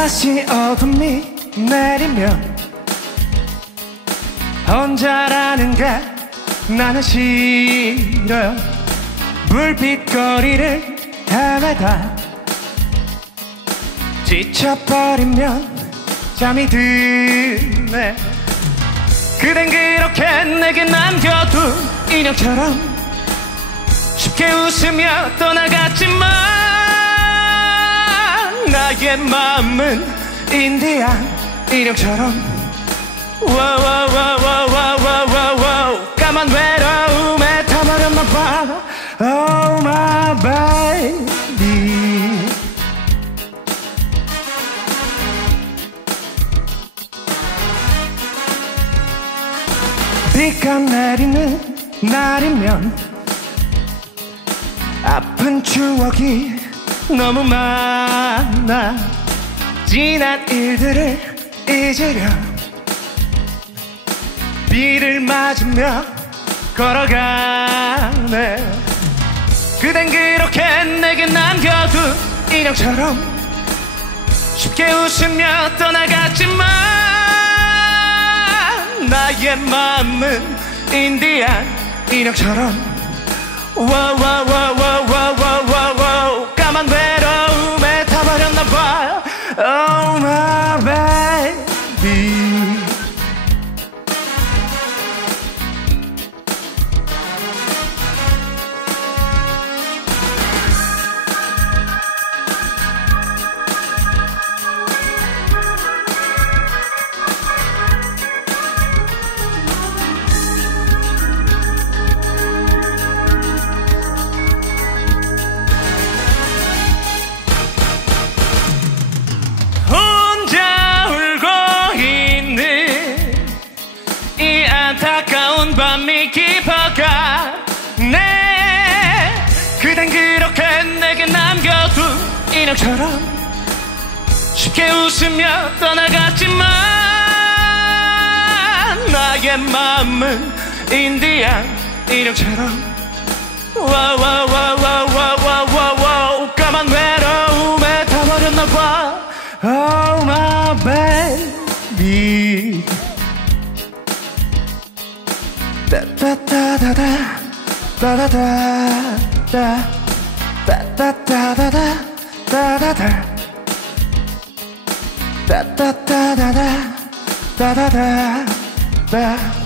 다시 어둠이 내리면 혼자라는가 나는 싫어요. 불빛거리를 헤매다 지쳐버리면 잠이 드네. 그댄 그렇게 내게 남겨둔 인형처럼 쉽게 웃으며 떠나갔지만 나의 마음은 인디안 인형처럼 와와와와와와와와 까만 외로움에 타버렸나봐. Oh my baby. 비가 내리는 날이면 아픈 추억이 너무 많아. 지난 일들을 잊으려 비를 맞으며 걸어가네. 그댄 그렇게 내게 남겨둔 인형처럼 쉽게 웃으며 떠나갔지만 나의 마음은 인디안 인형처럼 와와와와와와와와 까만 외로움에 타버렸나봐. Oh my baby. 안타까운 밤이 깊어가네. 그댄 그렇게 내게 남겨둔 인형처럼 쉽게 웃으며 떠나갔지만 나의 마음은 인디안 인형처럼 와와와와와와와와 까만 외로움에 타버렸나봐. Oh my baby. 따따따다다 따다다다 따따따다다 따다다 따따따다다 따다다